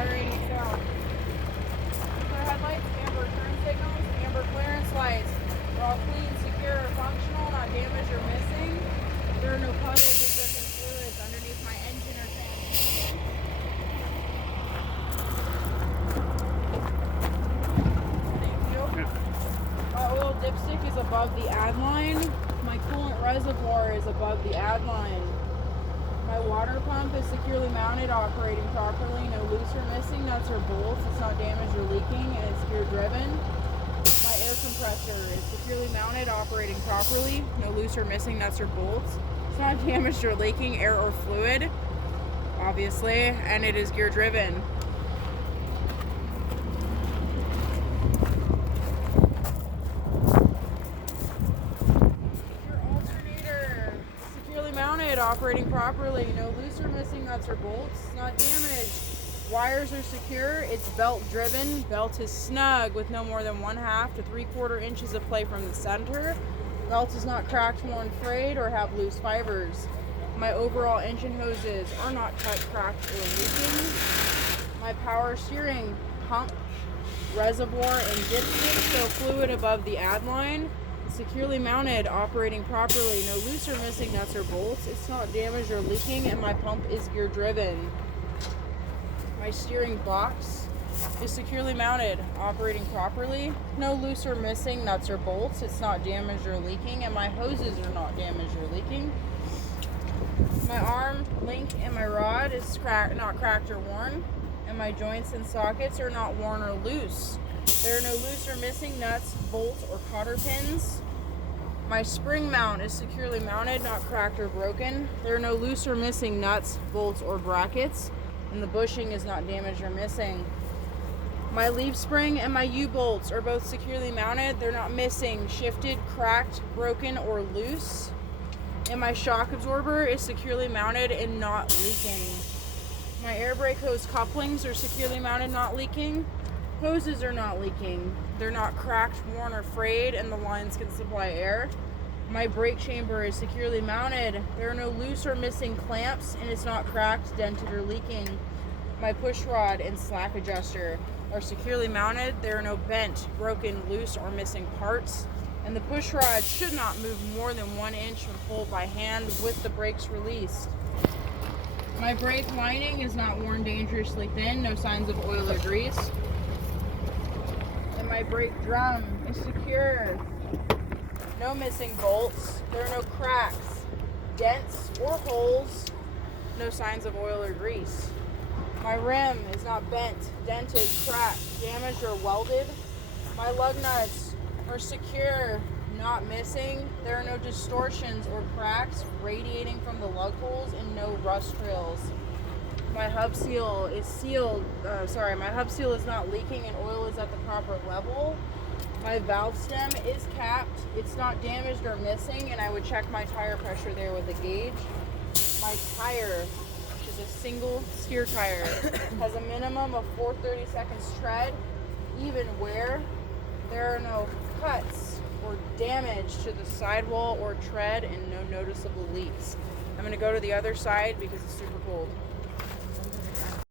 I-80 south. Clear headlights, amber turn signals, amber clearance lights. They're all clean, secure, functional, not damaged or missing. There are no puddles or dripping fluids underneath my engine or transmission. Thank you. My oil dipstick is above the add line. My coolant reservoir is above the add line. My water pump is securely mounted, operating properly, no loose or missing nuts or bolts. It's not damaged or leaking, and it's gear driven. My air compressor is securely mounted, operating properly, no loose or missing nuts or bolts. It's not damaged or leaking air or fluid, obviously, and it is gear driven. Mounted, operating properly, no loose or missing nuts or bolts, not damaged. Wires are secure, it's belt driven, belt is snug with no more than 1/2 to 3/4 inches of play from the center. Belt is not cracked, worn, frayed, or have loose fibers. My overall engine hoses are not cut, cracked, or leaking. My power steering pump, reservoir, and dipstick show fluid above the add line. Securely mounted, operating properly, no loose or missing nuts or bolts. It's not damaged or leaking, and my pump is gear driven. My steering box is securely mounted, operating properly, no loose or missing nuts or bolts. It's not damaged or leaking, and my hoses are not damaged or leaking. My arm, link, and my rod is not cracked or worn, and my joints and sockets are not worn or loose. There are no loose or missing nuts, bolts, or cotter pins. My spring mount is securely mounted, not cracked or broken. There are no loose or missing nuts, bolts, or brackets, and the bushing is not damaged or missing. My leaf spring and my U-bolts are both securely mounted. They're not missing, shifted, cracked, broken, or loose. And my shock absorber is securely mounted and not leaking. My air brake hose couplings are securely mounted, not leaking. Hoses are not leaking. They're not cracked, worn, or frayed, and the lines can supply air. My brake chamber is securely mounted. There are no loose or missing clamps, and it's not cracked, dented, or leaking. My push rod and slack adjuster are securely mounted. There are no bent, broken, loose, or missing parts. And the push rod should not move more than 1 inch when pulled by hand with the brakes released. My brake lining is not worn dangerously thin, no signs of oil or grease. My brake drum is secure. No missing bolts. There are no cracks, dents, or holes. No signs of oil or grease. My rim is not bent, dented, cracked, damaged, or welded. My lug nuts are secure, not missing. There are no distortions or cracks radiating from the lug holes, and no rust trails. My hub seal is sealed. My hub seal is not leaking, and oil is at the proper level. My valve stem is capped. It's not damaged or missing, and I would check my tire pressure there with a gauge. My tire, which is a single steer tire, has a minimum of 4/32 tread, even wear. There are no cuts or damage to the sidewall or tread, and no noticeable leaks. I'm going to go to the other side because it's super cold.